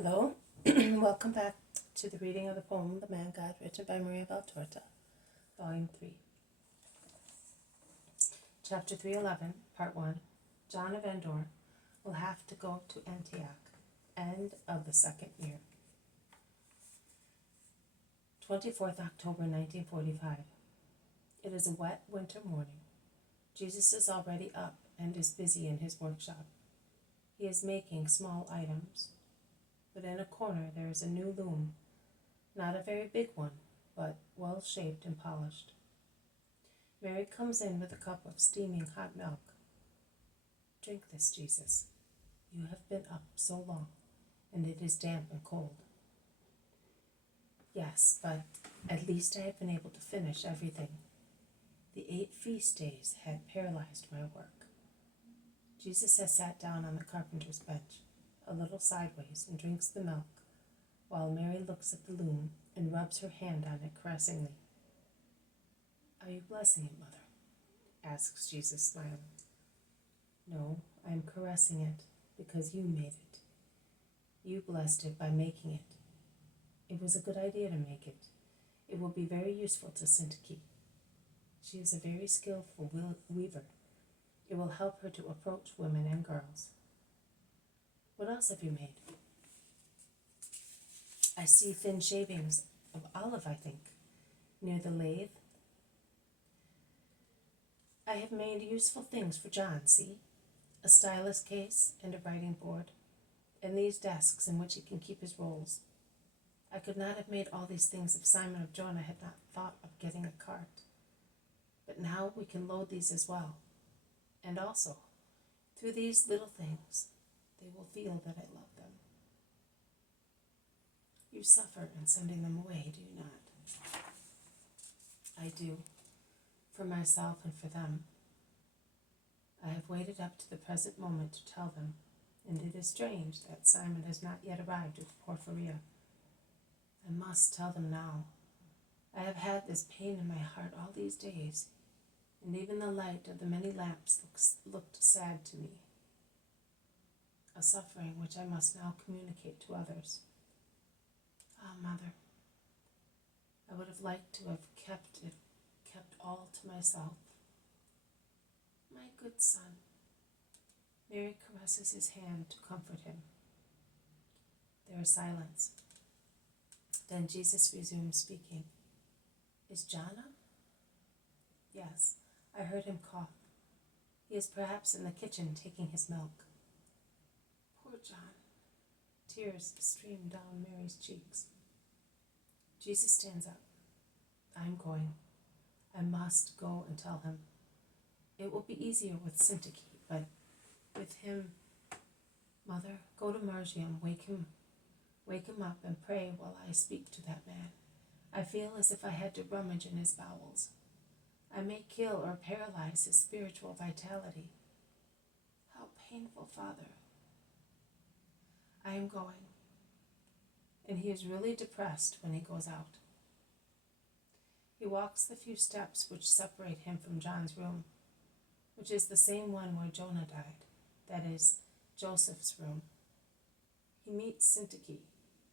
Hello, welcome back to the reading of the poem The Man God, written by Maria Valtorta, Volume 3. Chapter 311, Part 1. John of Endor will have to go to Antioch, end of the second year. 24th October 1945. It is a wet winter morning. Jesus is already up and is busy in his workshop. He is making small items. But in a corner there is a new loom, not a very big one, but well shaped and polished. Mary comes in with a cup of steaming hot milk. Drink this, Jesus. You have been up so long, and it is damp and cold. Yes, but at least I have been able to finish everything. The 8 feast days had paralyzed my work. Jesus has sat down on the carpenter's bench, a little sideways, and drinks the milk, while Mary looks at the loom and rubs her hand on it caressingly. Are you blessing it, Mother? Asks Jesus, smiling. No, I am caressing it because you made it. You blessed it by making it. It was a good idea to make it. It will be very useful to Syntyche. She is a very skillful weaver. It will help her to approach women and girls. What else have you made? I see thin shavings of olive, I think, near the lathe. I have made useful things for John, see? A stylus case and a writing board, and these desks in which he can keep his rolls. I could not have made all these things if Simon of Jonah had not thought of getting a cart. But now we can load these as well. And also, through these little things, they will feel that I love them. You suffer in sending them away, do you not? I do, for myself and for them. I have waited up to the present moment to tell them, and it is strange that Simon has not yet arrived with Porphyria. I must tell them now. I have had this pain in my heart all these days, and even the light of the many lamps looked sad to me. A suffering which I must now communicate to others. Ah, Mother, I would have liked to have kept all to myself. My good son. Mary caresses his hand to comfort him. There is silence. Then Jesus resumes speaking. Is John up? Yes, I heard him cough. He is perhaps in the kitchen taking his milk. Poor John. Tears stream down Mary's cheeks. Jesus stands up. I'm going. I must go and tell him. It will be easier with Syntyche, but with him, Mother, go to Margium, wake him up and pray while I speak to that man. I feel as if I had to rummage in his bowels. I may kill or paralyze his spiritual vitality. How painful, Father. I am going. And he is really depressed when he goes out. He walks the few steps which separate him from John's room, which is the same one where Jonah died, that is, Joseph's room. He meets Syntyche,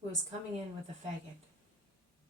who is coming in with a faggot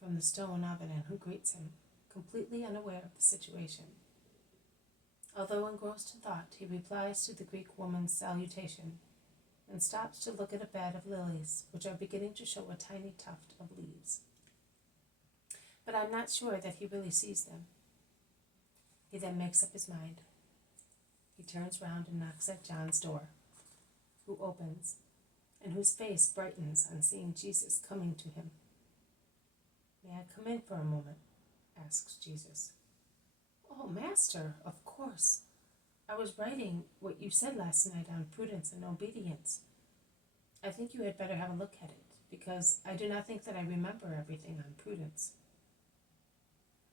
from the stone oven and who greets him, completely unaware of the situation. Although engrossed in thought, he replies to the Greek woman's salutation and stops to look at a bed of lilies, which are beginning to show a tiny tuft of leaves. But I'm not sure that he really sees them. He then makes up his mind. He turns round and knocks at John's door, who opens, and whose face brightens on seeing Jesus coming to him. May I come in for a moment? Asks Jesus. Oh, Master, of course. I was writing what you said last night on prudence and obedience. I think you had better have a look at it, because I do not think that I remember everything on prudence.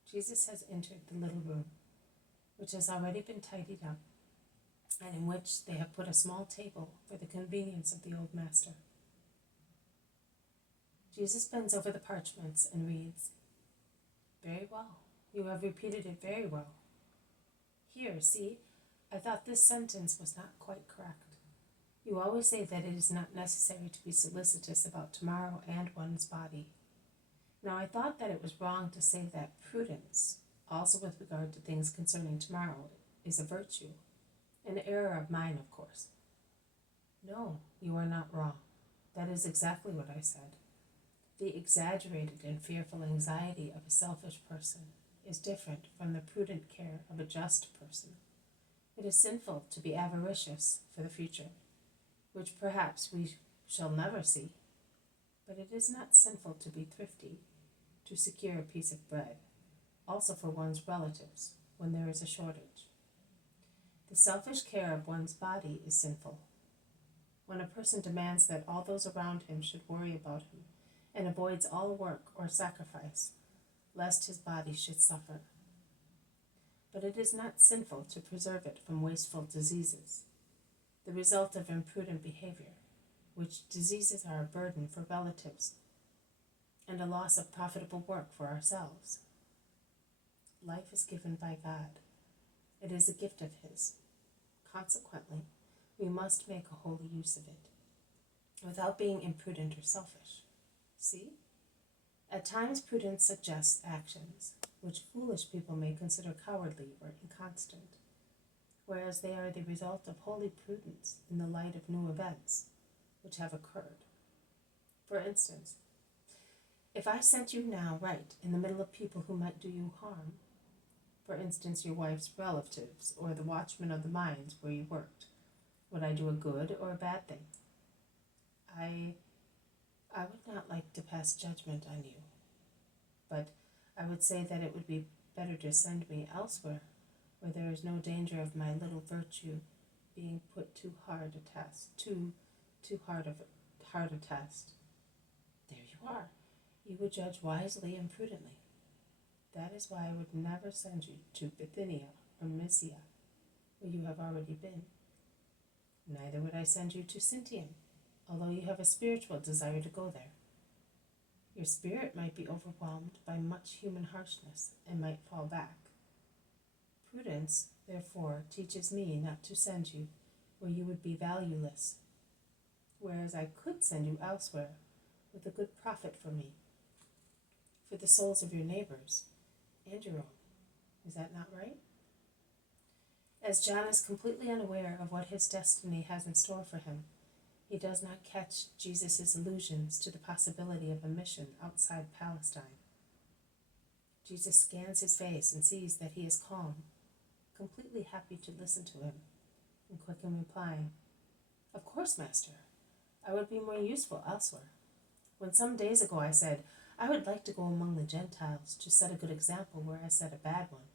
Jesus has entered the little room, which has already been tidied up, and in which they have put a small table for the convenience of the old master. Jesus bends over the parchments and reads, Very well. You have repeated it very well. Here, see, I thought this sentence was not quite correct. You always say that it is not necessary to be solicitous about tomorrow and one's body. Now I thought that it was wrong to say that prudence, also with regard to things concerning tomorrow, is a virtue. An error of mine, of course. No, you are not wrong. That is exactly what I said. The exaggerated and fearful anxiety of a selfish person is different from the prudent care of a just person. It is sinful to be avaricious for the future, which perhaps we shall never see, but it is not sinful to be thrifty, to secure a piece of bread, also for one's relatives, when there is a shortage. The selfish care of one's body is sinful. When a person demands that all those around him should worry about him, and avoids all work or sacrifice, lest his body should suffer. But it is not sinful to preserve it from wasteful diseases, the result of imprudent behavior, which diseases are a burden for relatives and a loss of profitable work for ourselves. Life is given by God. It is a gift of His. Consequently, we must make a holy use of it, without being imprudent or selfish. See? At times prudence suggests actions which foolish people may consider cowardly or inconstant, whereas they are the result of holy prudence in the light of new events which have occurred. For instance, if I sent you now right in the middle of people who might do you harm, for instance your wife's relatives or the watchmen of the mines where you worked, would I do a good or a bad thing? I would not like to pass judgment on you, but I would say that it would be better to send me elsewhere, where there is no danger of my little virtue being put too hard a test. There you are. You would judge wisely and prudently. That is why I would never send you to Bithynia or Mysia, where you have already been. Neither would I send you to Sintium, although you have a spiritual desire to go there. Your spirit might be overwhelmed by much human harshness and might fall back. Prudence, therefore, teaches me not to send you where you would be valueless, whereas I could send you elsewhere with a good profit for me, for the souls of your neighbors and your own. Is that not right? As John is completely unaware of what his destiny has in store for him, he does not catch Jesus' allusions to the possibility of a mission outside Palestine. Jesus scans his face and sees that he is calm, completely happy to listen to him, and quick in replying, "Of course, Master, I would be more useful elsewhere. When some days ago I said, I would like to go among the Gentiles to set a good example where I set a bad one,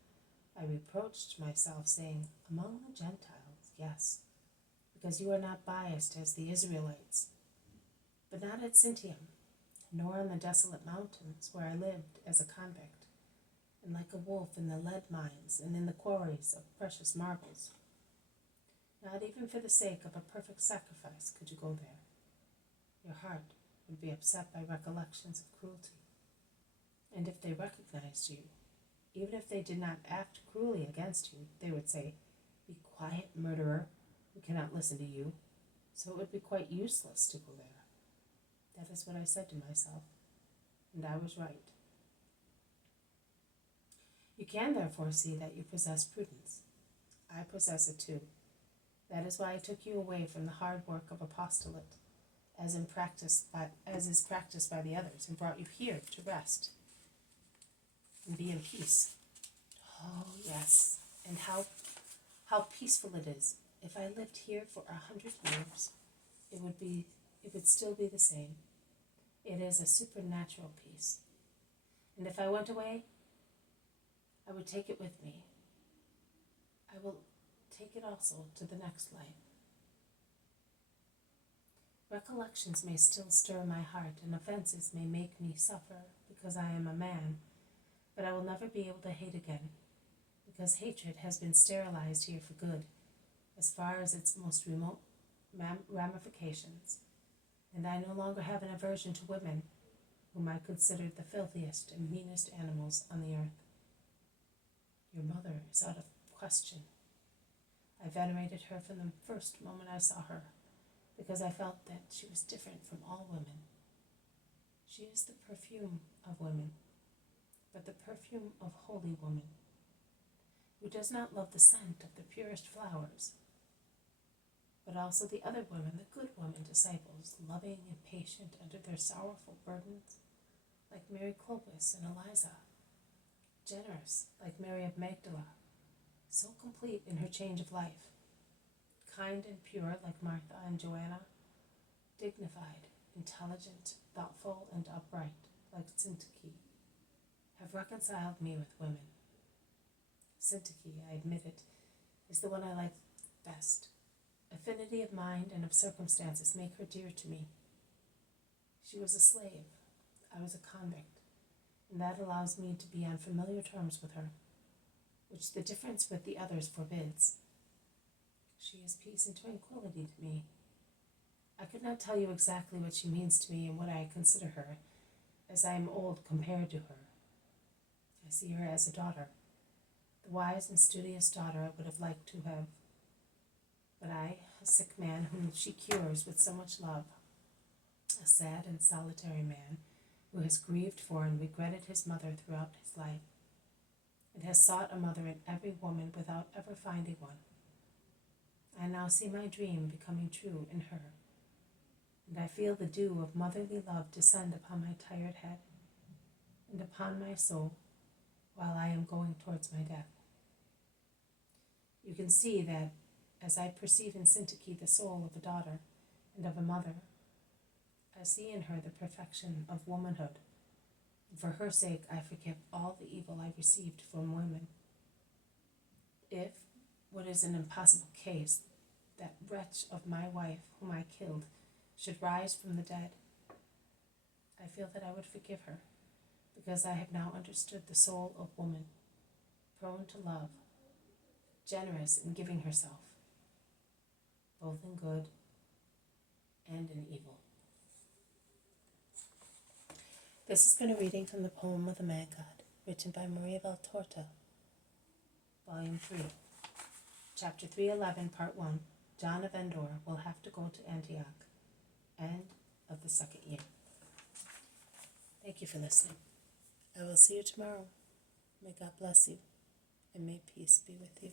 I reproached myself, saying, among the Gentiles, yes, because you are not biased as the Israelites, but not at Sintium, nor on the desolate mountains where I lived as a convict, and like a wolf in the lead mines and in the quarries of precious marbles. Not even for the sake of a perfect sacrifice could you go there. Your heart would be upset by recollections of cruelty, and if they recognized you, even if they did not act cruelly against you, they would say, 'Be quiet, murderer, we cannot listen to you,' so it would be quite useless to go there. That is what I said to myself, and I was right. You can therefore see that you possess prudence. I possess it too. That is why I took you away from the hard work of apostolate, as is practiced by the others, and brought you here to rest and be in peace. Oh, yes, and how peaceful it is. If I lived here for 100 years, it would still be the same. It is a supernatural peace. And if I went away, I would take it with me. I will take it also to the next life. Recollections may still stir my heart, and offenses may make me suffer because I am a man, but I will never be able to hate again, because hatred has been sterilized here for good, as far as its most remote ramifications, and I no longer have an aversion to women, whom I considered the filthiest and meanest animals on the earth. Your mother is out of question. I venerated her from the first moment I saw her, because I felt that she was different from all women. She is the perfume of women, but the perfume of holy woman, who does not love the scent of the purest flowers, but also the other women, the good women disciples, loving and patient under their sorrowful burdens, like Mary Clopas and Eliza, generous like Mary of Magdala, so complete in her change of life, kind and pure like Martha and Joanna, dignified, intelligent, thoughtful, and upright like Syntyche, have reconciled me with women. Syntyche, I admit it, is the one I like best. Affinity of mind and of circumstances make her dear to me. She was a slave, I was a convict, and that allows me to be on familiar terms with her, which the difference with the others forbids. She is peace and tranquility to me. I could not tell you exactly what she means to me and what I consider her, as I am old compared to her. I see her as a daughter, the wise and studious daughter I would have liked to have, but I, a sick man whom she cures with so much love, a sad and solitary man who has grieved for and regretted his mother throughout his life, and has sought a mother in every woman without ever finding one. I now see my dream becoming true in her, and I feel the dew of motherly love descend upon my tired head and upon my soul while I am going towards my death. You can see that as I perceive in Syntyche the soul of a daughter and of a mother, I see in her the perfection of womanhood, and for her sake I forgive all the evil I received from women. If, what is an impossible case, that wretch of my wife whom I killed should rise from the dead, I feel that I would forgive her, because I have now understood the soul of woman, prone to love, generous in giving herself, both in good and in evil. This has been a reading from the poem of the Man God, written by Maria Valtorta, Volume 3, Chapter 311, Part 1. John of Endor will have to go to Antioch, end of the second year. Thank you for listening. I will see you tomorrow. May God bless you, and may peace be with you.